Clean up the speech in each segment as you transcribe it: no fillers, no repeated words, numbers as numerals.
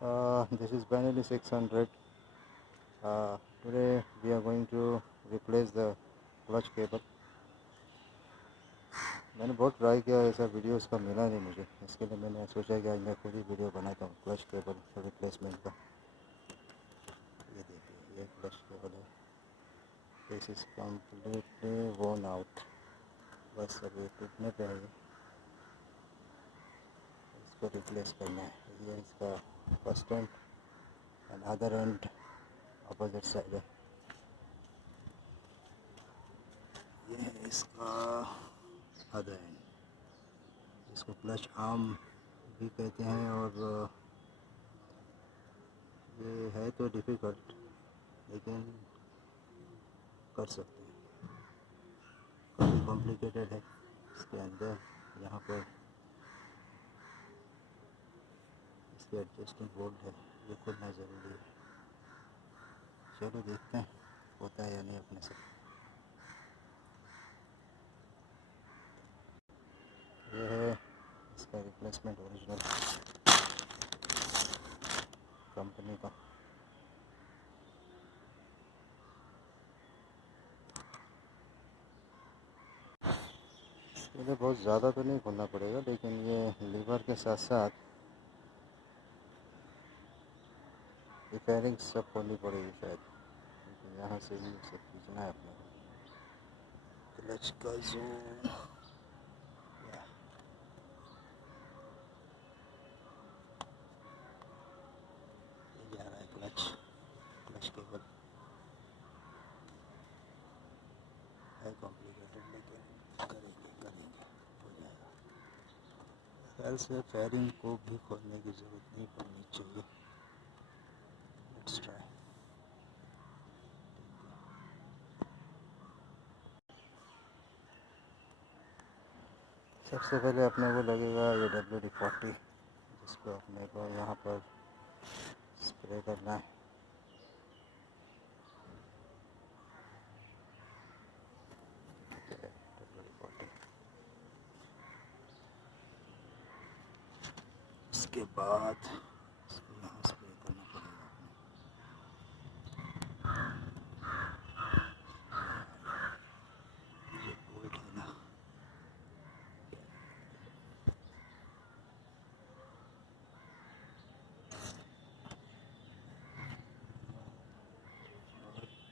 This is Benelli 600. Today we are going to replace the clutch cable. मैंने बहुत try किया, ऐसा video इसका मिला नहीं मुझे। इसके लिए मैंने सोचा कि आज मैं खुद ही वीडियो बनाता हूँ क्लच केबल रिप्लेसमेंट का। ये देखिए, ये क्लच केबल है। This is completely worn out, बस अब ये टूटने पे है। इसको रिप्लेस करना है। ये इसका first and and other and opposite side है। ये है इसका अदर एंड, इसको क्लच आर्म भी कहते हैं। और ये है तो डिफ़िकल्ट, लेकिन कर सकते हैं। काफ़ी कॉम्प्लिकेटेड है। इसके अंदर यहाँ पर इसके एडजस्टिंग बोल्ट है, ये खोलना ज़रूरी है। चलो देखते हैं होता है या नहीं अपने से। ये है इसका रिप्लेसमेंट ओरिजिनल कंपनी का। इसके लिए बहुत ज़्यादा तो नहीं खोलना पड़ेगा, लेकिन ये लीवर के साथ साथ रिपेयरिंग सब खोलनी पड़ेगी शायद, लेकिन यहाँ से ही सब खींचना है अपने क्लच का जोन। ये जा रहा है क्लच केबल। है कॉम्प्लिकेटेड, लेकिन करेंगे हो जाएगा। खैर से फेयरिंग को भी खोलने की ज़रूरत नहीं पड़नी चाहिए। Let's try. सबसे पहले अपने को लगेगा ये WD-40, जिसको अपने को यहाँ पर स्प्रे करना है। WD-40, उसके बाद इसको यहाँ स्प्रे करना पड़ेगा अपने। ये बोल्ट है ना,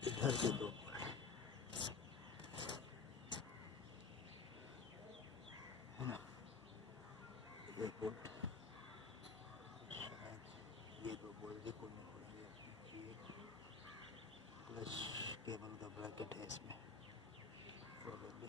इधर के दो है ना, ये बोल्ट शायद ये दो बोल्ट भी खोलने पड़ेंगे अपने। ये क्लच केबल का ब्रैकेट है इसमें प्रोबेबली।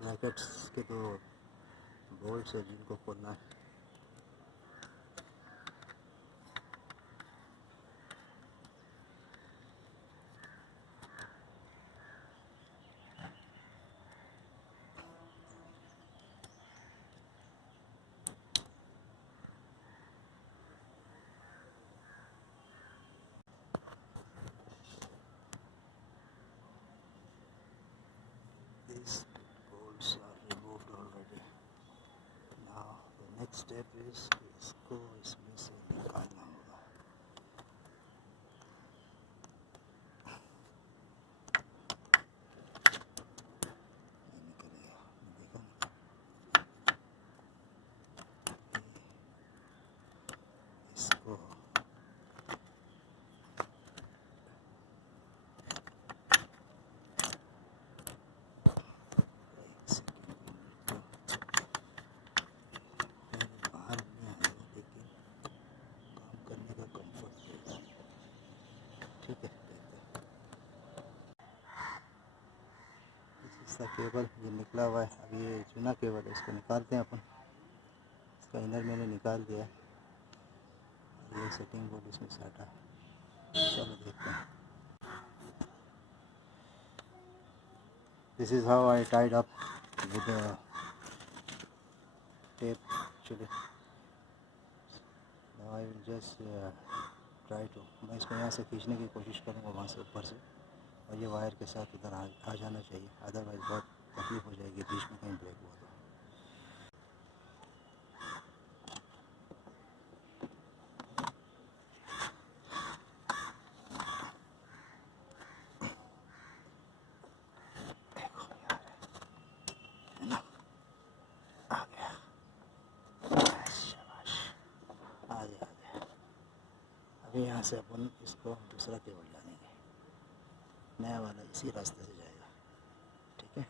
ब्रैकेट्स के दो बोल्ट्स है जिनको खोलना है। These bolts are removed already. Now the next step is इसको इसमें से निकालना होगा। ये निकलेगा, देखा ना। इसको इसका केबल ये निकला हुआ है। अभी ये चुना केबल है, इसको निकालते हैं अपन। इसका इनर मैंने निकाल दिया है। ये सेटिंग बोर्ड इसमें से हटा, चलो देखते हैं। This is how I tied up with tape actually. I will just try to, मैं इसको यहाँ से खींचने की कोशिश करूँगा वहाँ से ऊपर से, और ये वायर के साथ उधर आ जाना चाहिए, अदरवाइज़ बहुत तकलीफ़ हो जाएगी बीच में कहीं ब्रेक हुआ तो। अभी यहाँ से अपन इसको दूसरा केबल डालेंगे, नया वाला इसी रास्ते से जाएगा, ठीक है।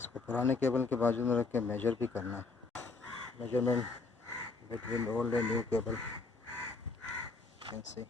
इसको पुराने केबल के बाजू में रख के मेजर भी करना है, measurement between old and new cable, can see.